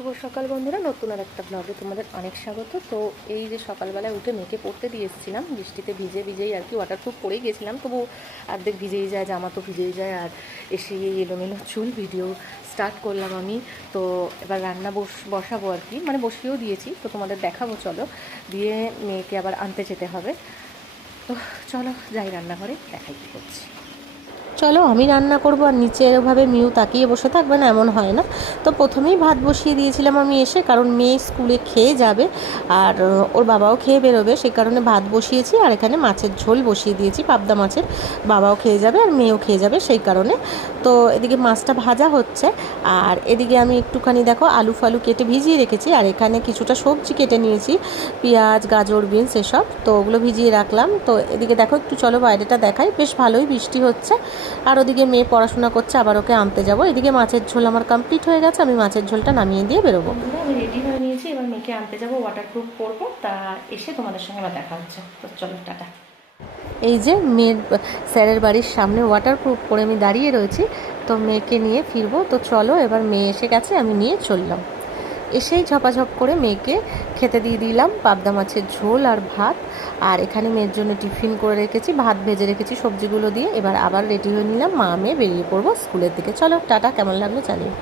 শুভ সকাল বন্ধুরা, নতুন আর একটা ব্লগে তোমাদের অনেক স্বাগত। তো এই যে সকালবেলায় উঠে মেয়েকে পড়তে দিয়ে এসেছিলাম, বৃষ্টিতে ভিজেই আর কি, ওয়াটারপ্রুফ পরেই গেছিলাম, তবু অর্ধেক ভিজেই যায়, জামা তো ভিজেই যায়। আর এসে এলোমেলো চুল, ভিডিও স্টার্ট করলাম আমি। তো এবার রান্না বসাবো আর কি, মানে বসিয়েও দিয়েছি, তো তোমাদের দেখাবো। চলো, দিয়ে মেয়েকে আবার আনতে যেতে হবে। তো চলো যাই রান্নাঘরে, দেখাই কী করছি। চলো আমি রান্না করব, আর নিচে এভাবে মিউ তাকিয়ে বসে থাকবে না, এমন হয় না। তো প্রথমেই ভাত বসিয়ে দিয়েছিলাম আমি এসে, কারণ মেয়ে স্কুলে খেয়ে যাবে আর ওর বাবাও খেয়ে বেরোবে, সেই কারণে ভাত বসিয়েছি। আর এখানে মাছের ঝোল বসিয়ে দিয়েছি, পাবদা মাছের, বাবাও খেয়ে যাবে আর মেয়েও খেয়ে যাবে সেই কারণে। তো এদিকে মাছটা ভাজা হচ্ছে, আর এদিকে আমি একটুখানি দেখো আলু ফালু কেটে ভিজিয়ে রেখেছি, আর এখানে কিছুটা সবজি কেটে নিয়েছি, পেঁয়াজ, গাজর, বিনস এসব, তো ওগুলো ভিজিয়ে রাখলাম। তো এদিকে দেখো একটু চলো বাইরেটা দেখাই, বেশ ভালোই বৃষ্টি হচ্ছে। আর ওদিকে মেয়ে পড়াশোনা করছে, আবার ওকে আনতে যাবো। এদিকে মাছের ঝোল আমার কমপ্লিট হয়ে গেছে, আমি মাছের ঝোলটা নামিয়ে দিয়ে বেরোবো। আমি রেডি হয়ে নিয়েছি, এবার মেয়েকে আনতে যাবো, ওয়াটারপ্রুফ পরবো, তা এসে তোমাদের সঙ্গে আবার দেখা হচ্ছে। তো চলো, টাটা। এই যে মেয়ের স্যারের বাড়ির সামনে ওয়াটারপ্রুফ পরে আমি দাঁড়িয়ে রয়েছি, তো মেয়েকে নিয়ে ফিরবো। তো চলো, এবার মেয়ে এসে গেছে, আমি নিয়ে চললাম। এসেই ঝপাঝপ করে মেয়েকে খেতে দিয়ে দিলাম পাবদা মাছের ঝোল আর ভাত। আর এখানে মেয়ের জন্য টিফিন করে রেখেছি, ভাত ভেজে রেখেছি সবজিগুলো দিয়ে। এবার আবার রেডি হয়ে নিলাম, মা মেয়ে বেরিয়ে পড়বো স্কুলের দিকে। চলো টাটা, কেমন লাগলো জানিও।